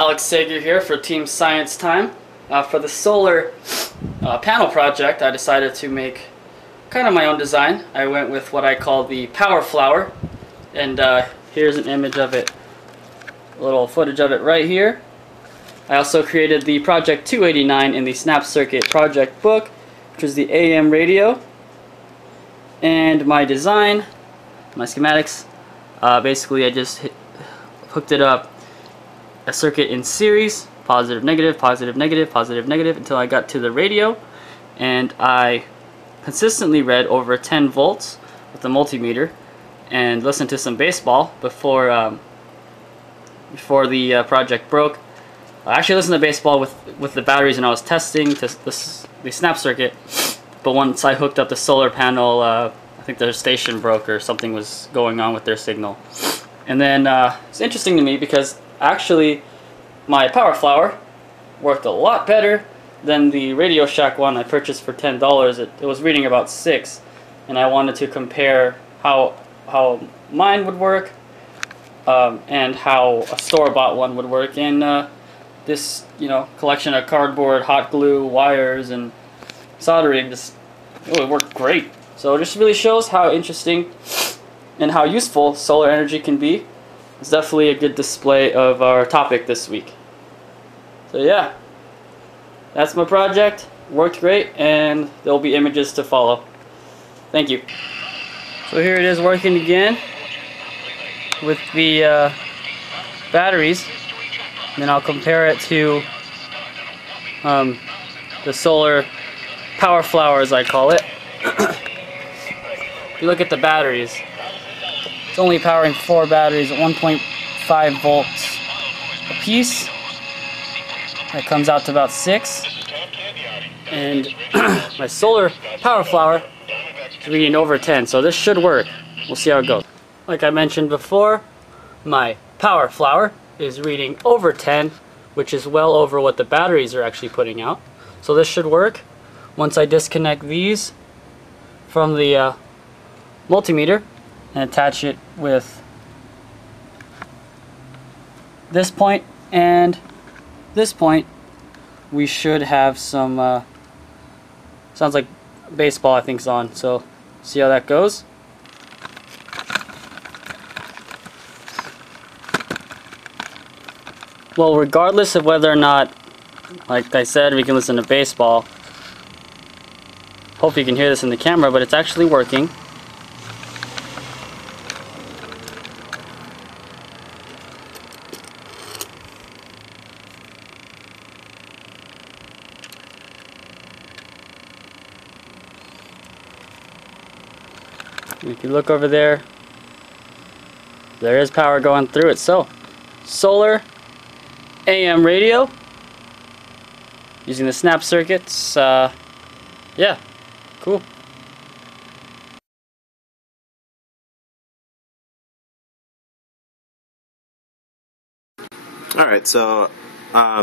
Alex Sager here for Team Science Time. For the solar panel project, I decided to make kind of my own design. I went with what I call the power flower, and here's an image of it, a little footage of it right here. I also created the Project 289 in the Snap Circuit project book, which is the AM radio. And my design, my schematics, basically I just hooked it up, a circuit in series, positive, negative, positive, negative, positive, negative, until I got to the radio, and I consistently read over 10 volts with the multimeter and listened to some baseball before the project broke. I actually listened to baseball with the batteries, and I was testing the snap circuit, but once I hooked up the solar panel, I think their station broke or something was going on with their signal. And then it's interesting to me because actually my power flower worked a lot better than the Radio Shack one I purchased for $10. It was reading about 6, and I wanted to compare how mine would work and how a store-bought one would work. And this, collection of cardboard, hot glue, wires, and soldering it worked great. So it just really shows how interesting and how useful solar energy can be. It's definitely a good display of our topic this week. So yeah, that's my project. Worked great, and there will be images to follow. Thank you. So here it is working again with the batteries. And then I'll compare it to the solar power flower, as I call it. If you look at the batteries, it's only powering 4 batteries at 1.5 volts a piece. That comes out to about 6. And my solar power flower is reading over 10, so this should work. We'll see how it goes. Like I mentioned before, my power flower is reading over 10, which is well over what the batteries are actually putting out. So this should work. Once I disconnect these from the multimeter and attach it with this point and this point, we should have some sounds like baseball I think's on, so see how that goes. Well, regardless of whether or not, like I said, we can listen to baseball, hope you can hear this in the camera, but it's actually working. If you look over there, there is power going through it. So, solar AM radio using the snap circuits. Yeah, cool. Alright, so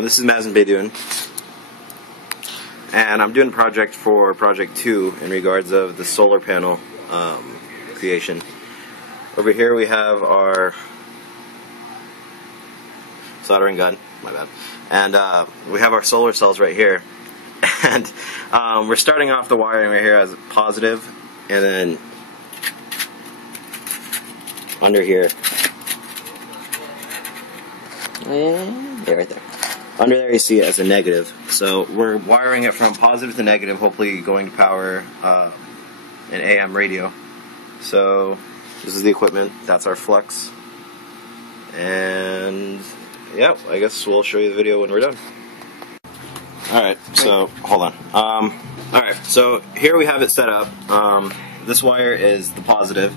this is Mazen and I'm doing a project for Project 2 in regards of the solar panel creation. Over here we have our soldering gun, my bad, and we have our solar cells right here, and we're starting off the wiring right here as positive, and then under here, yeah, right there, under there you see it as a negative. So we're wiring it from positive to negative, hopefully going to power an AM radio. So this is the equipment, that's our flux, and yeah, I guess we'll show you the video when we're done. Alright, so hold on. Alright, so here we have it set up. This wire is the positive,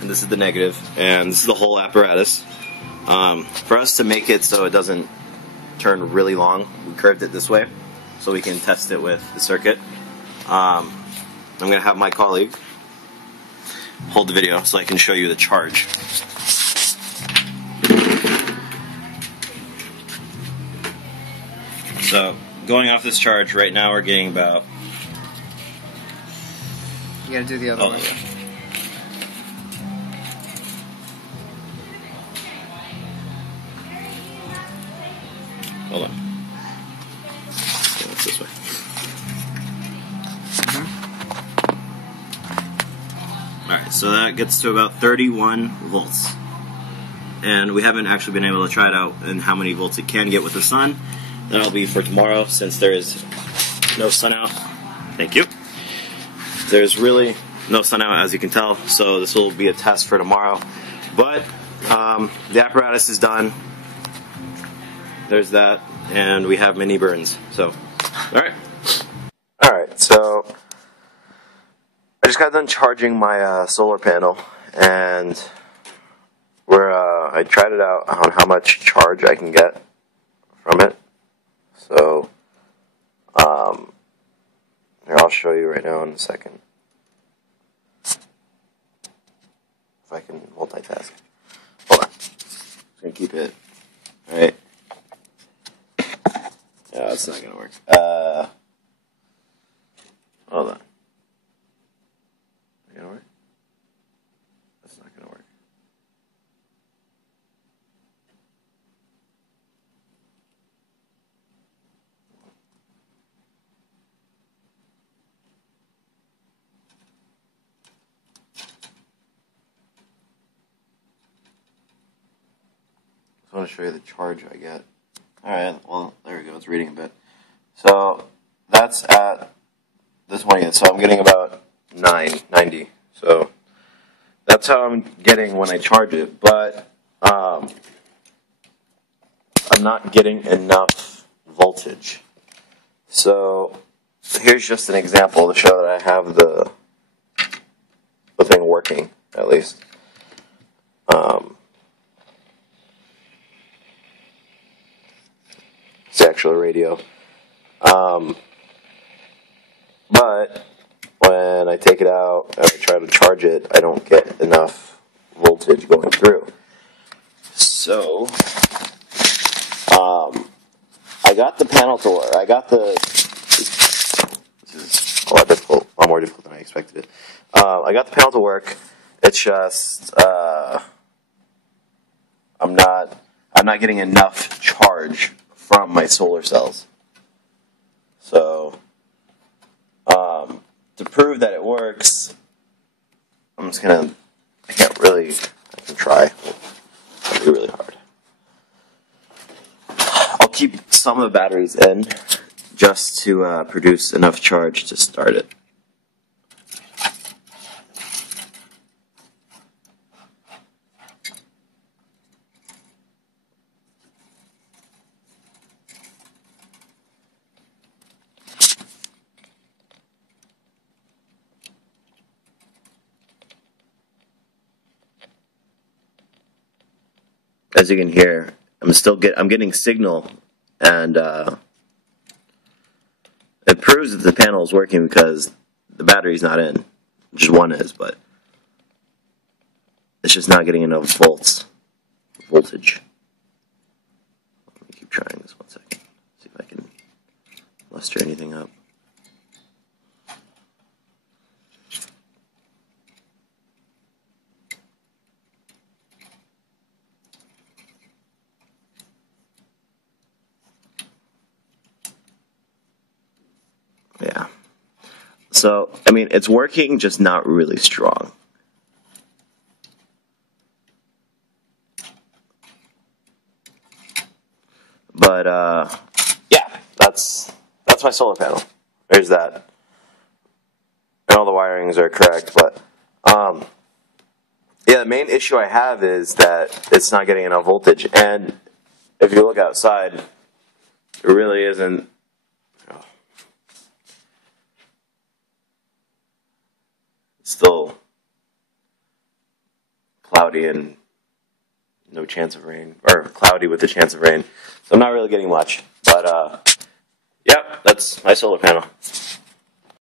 and this is the negative, and this is the whole apparatus. For us to make it so it doesn't turn really long, we curved it this way so we can test it with the circuit. I'm going to have my colleague hold the video so I can show you the charge. So, going off this charge, right now we're getting about... You gotta do the other one. Yeah. Hold on. Yeah, it's this way. Alright, so that gets to about 31 volts. And we haven't actually been able to try it out and how many volts it can get with the sun. That'll be for tomorrow since there is no sun out. Thank you. There's really no sun out, as you can tell, so this will be a test for tomorrow. But the apparatus is done. There's that, and we have mini burns. So, alright, so I just got done charging my solar panel, and I tried it out on how much charge I can get from it. So, here, I'll show you right now in a second. If I can multitask. Hold on. Just gonna keep it. Alright. Yeah, that's not gonna work. Hold on. Is it gonna work? That's not gonna work. I want to show you the charge I get. Alright, well, there we go, it's reading a bit. So, that's at this one, so I'm getting about 990. So, that's how I'm getting when I charge it, but I'm not getting enough voltage. So, here's just an example to show that I have the thing working, at least. It's actually a radio. But when I take it out and I try to charge it, I don't get enough voltage going through. So, I got the panel to work. I got the. This is a lot more difficult than I expected it. I got the panel to work. It's just I'm not getting enough charge from my solar cells. So, to prove that it works, I can try. It'll be really hard. I'll keep some of the batteries in just to produce enough charge to start it. As you can hear, I'm getting signal, and it proves that the panel is working because the battery's not in. Just one is, but it's just not getting enough voltage. Let me keep trying this 1 second. See if I can muster anything up. Yeah. So, I mean, it's working, just not really strong. But, yeah, that's my solar panel. There's that. And all the wirings are correct, but, yeah, the main issue I have is that it's not getting enough voltage. And if you look outside, it really isn't. Still cloudy and no chance of rain, or cloudy with a chance of rain. So I'm not really getting much, but yep, that's my solar panel.